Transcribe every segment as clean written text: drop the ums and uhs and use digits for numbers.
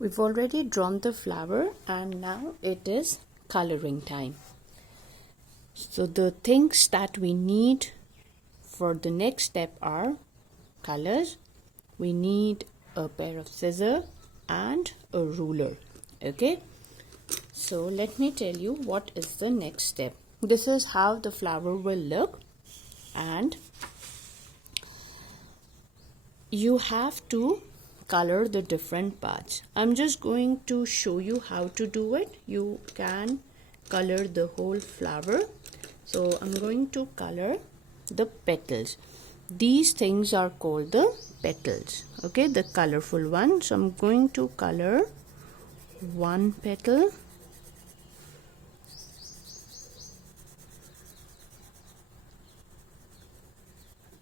We've already drawn the flower and now it is coloring time. So the things that we need for the next step are colors. We need a pair of scissors and a ruler. Okay, so let me tell you what is the next step. This is how the flower will look, and you have to color the different parts. I'm just going to show you how to do it. You can color the whole flower. So I'm going to color the petals. These things are called the petals, okay, the colorful ones. So I'm going to color one petal,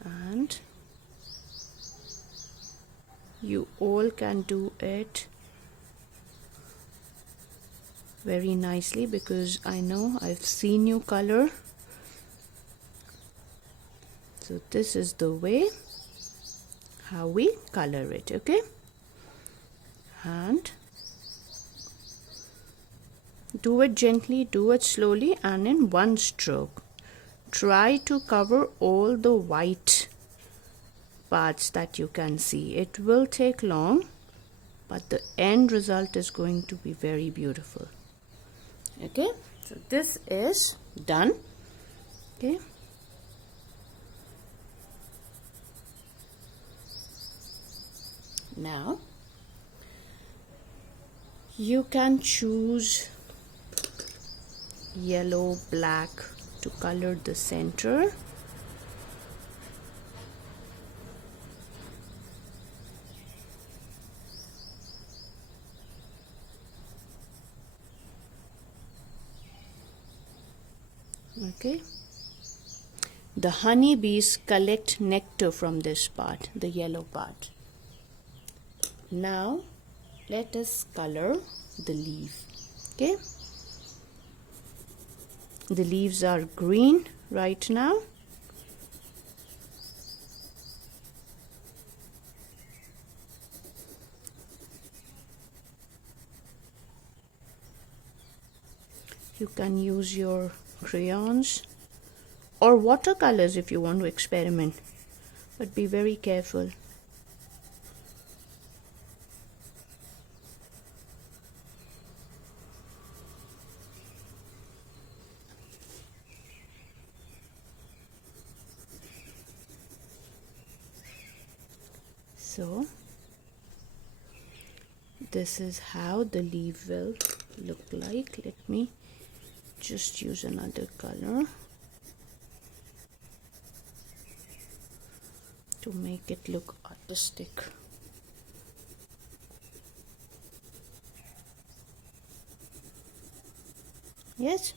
and you all can do it very nicely because I know I've seen you color. So this is the way how we color it, okay? And do it gently, do it slowly, and in one stroke. Try to cover all the white parts that you can see. It will take long, but the end result is going to be very beautiful. Okay, so this is done. Okay, now you can choose yellow, black to color the center. Okay, the honeybees collect nectar from this part, the yellow part. Now let us color the leaf. Okay, the leaves are green right now. You can use your crayons or watercolors if you want to experiment, but be very careful. So this is how the leaf will look like. Let me just use another color to make it look artistic. Yes.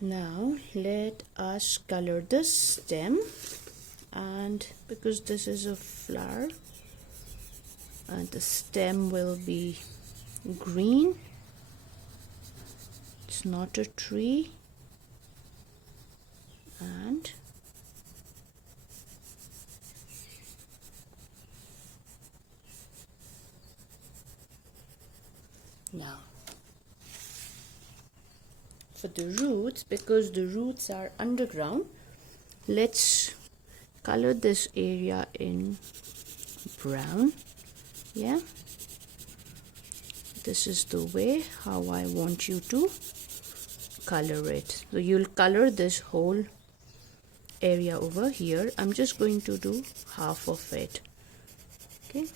Now let us color the stem, and because this is a flower and the stem will be green, it's not a tree, and now for the roots, because the roots are underground, let's color this area in brown. Yeah, this is the way how I want you to color it. So you'll color this whole area over here. I'm just going to do half of it. Okay,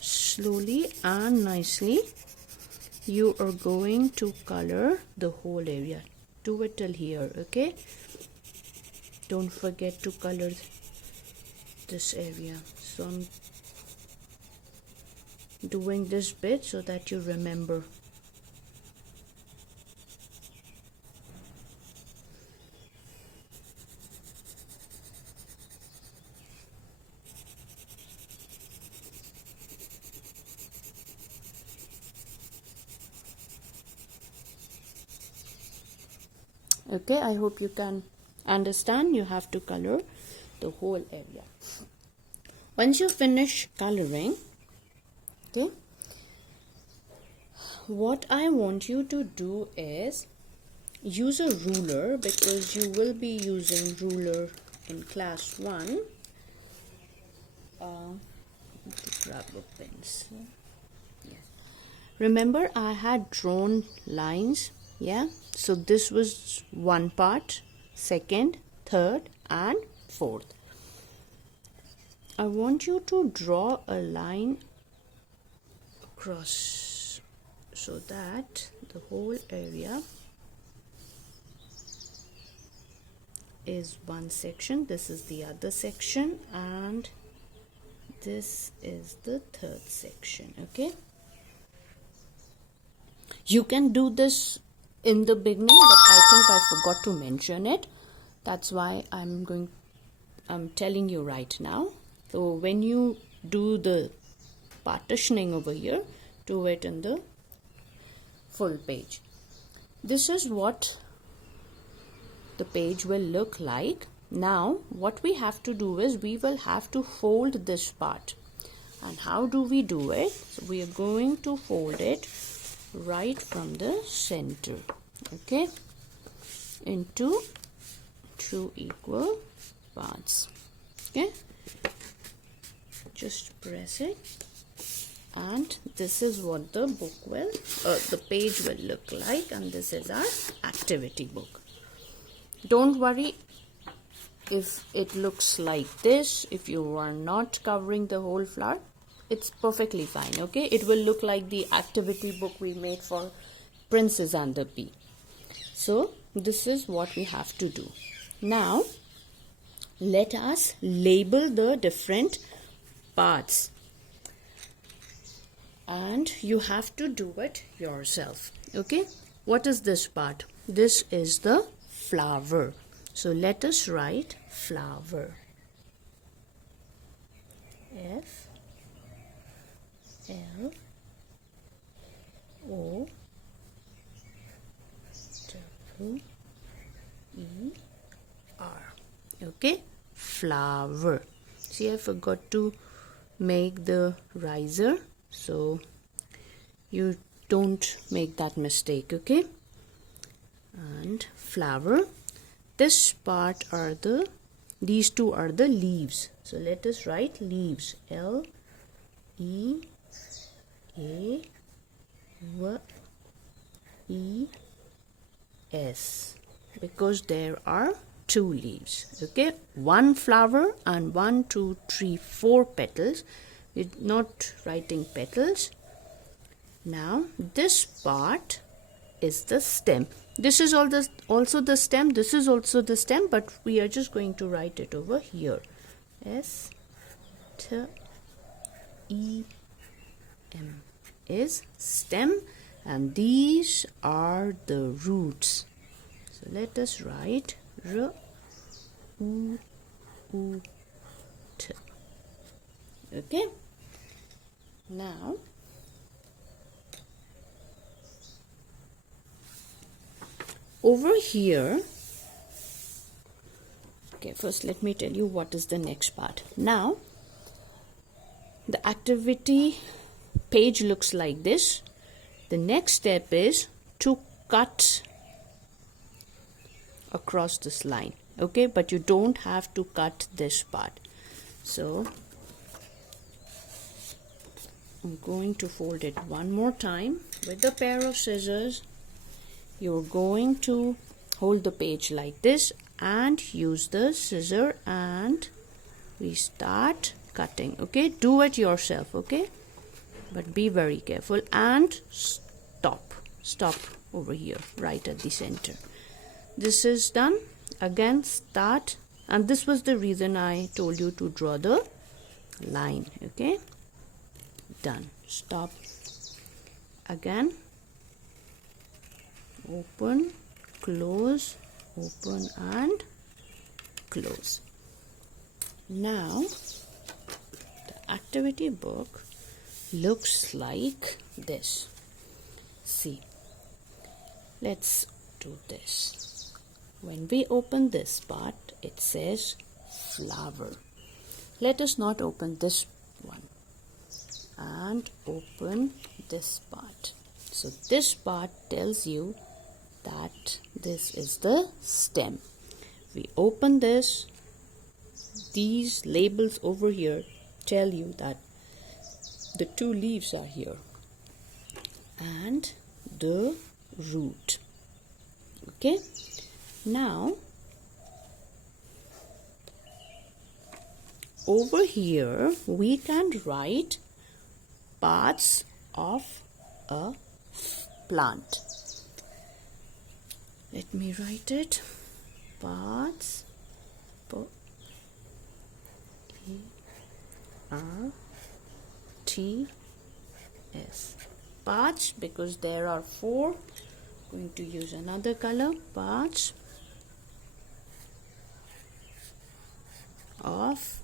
slowly and nicely you are going to color the whole area. Do it till here, okay? Don't forget to color this area. So I'm doing this bit so that you remember. Okay, I hope you can understand. You have to color the whole area. Once you finish coloring, okay, what I want you to do is use a ruler, because you will be using ruler in class 1. To grab a pencil. Yes. Remember, I had drawn lines. Yeah. So this was one part, second, third, and fourth. I want you to draw a line across so that the whole area is one section. This is the other section, and this is the third section. Okay, you can do this in the beginning, but I think I forgot to mention it. That's why I'm telling you right now. So when you do the partitioning over here, do it in the full page. This is what the page will look like. Now what we have to do is we will have to fold this part. And how do we do it? So we are going to fold it right from the center, okay, into 2 equal parts. Okay, just press it, and this is what the book will, the page will look like, and this is our activity book. Don't worry if it looks like this. If you are not covering the whole flower, it's perfectly fine. Okay, it will look like the activity book we made for Princess and the Bee. So this is what we have to do. Now let us label the different parts, and you have to do it yourself. Okay, what is this part? This is the flower. So let us write flower. F L O W E R. Okay, flower. See, I forgot to make the riser, so you don't make that mistake. Okay, and flower. This part are these two are the leaves. So let us write leaves. L E A W E S, because there are 2 leaves. Okay, 1 flower and 1, 2, 3, 4 petals. We're not writing petals. Now this part is the stem. This is also the stem. This is also the stem, but we are just going to write it over here. S T E M is stem, and these are the roots. So let us write R U U T. Okay. Now over here, okay, first let me tell you what is the next part. Now the activity page looks like this. The next step is to cut across this line. Okay, but you don't have to cut this part. So I'm going to fold it one more time with a pair of scissors. You're going to hold the page like this and use the scissor, and we start cutting. Okay, do it yourself. Okay, but be very careful, and stop over here right at the center. This is done. Again start, and this was the reason I told you to draw the line. Okay, done. Stop. Again, open, close, open and close. Now the activity book looks like this. See, let's do this. When we open this part, it says flower. Let us not open this one and open this part. So this part tells you that this is the stem. We open this, these labels over here tell you that the two leaves are here and the root. Okay, now over here we can write parts of a plant. Let me write it. Parts, P-A-R-T-S. Parts, because there are 4. Going to use another color. Parts of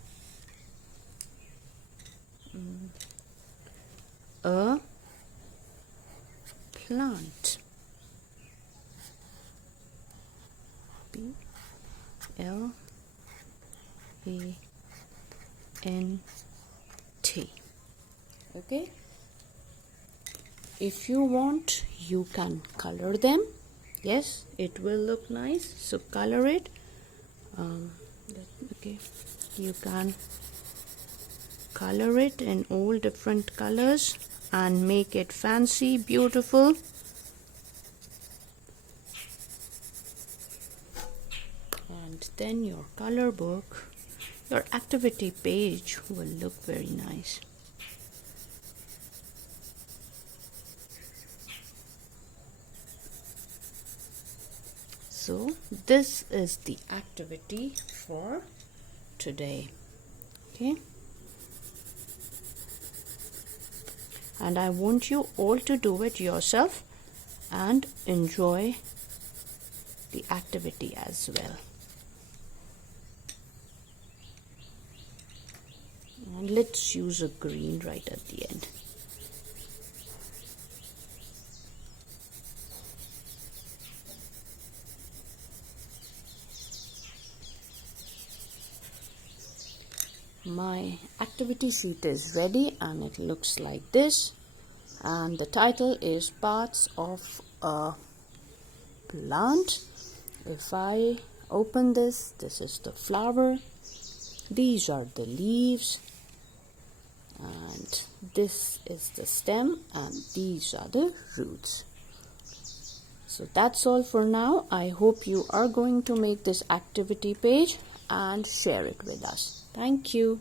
a plant. P-L-A-N-T. Okay. If you want, you can color them. Yes, it will look nice. So color it. Okay, you can color it in all different colors and make it fancy, beautiful. And then your color book, your activity page will look very nice. So this is the activity for today. Okay, and I want you all to do it yourself and enjoy the activity as well. And let's use a green right at the end. My activity sheet is ready and it looks like this, and the title is Parts of a Plant. If I open this, this is the flower, these are the leaves, and this is the stem, and these are the roots. So that's all for now. I hope you are going to make this activity page and share it with us. Thank you.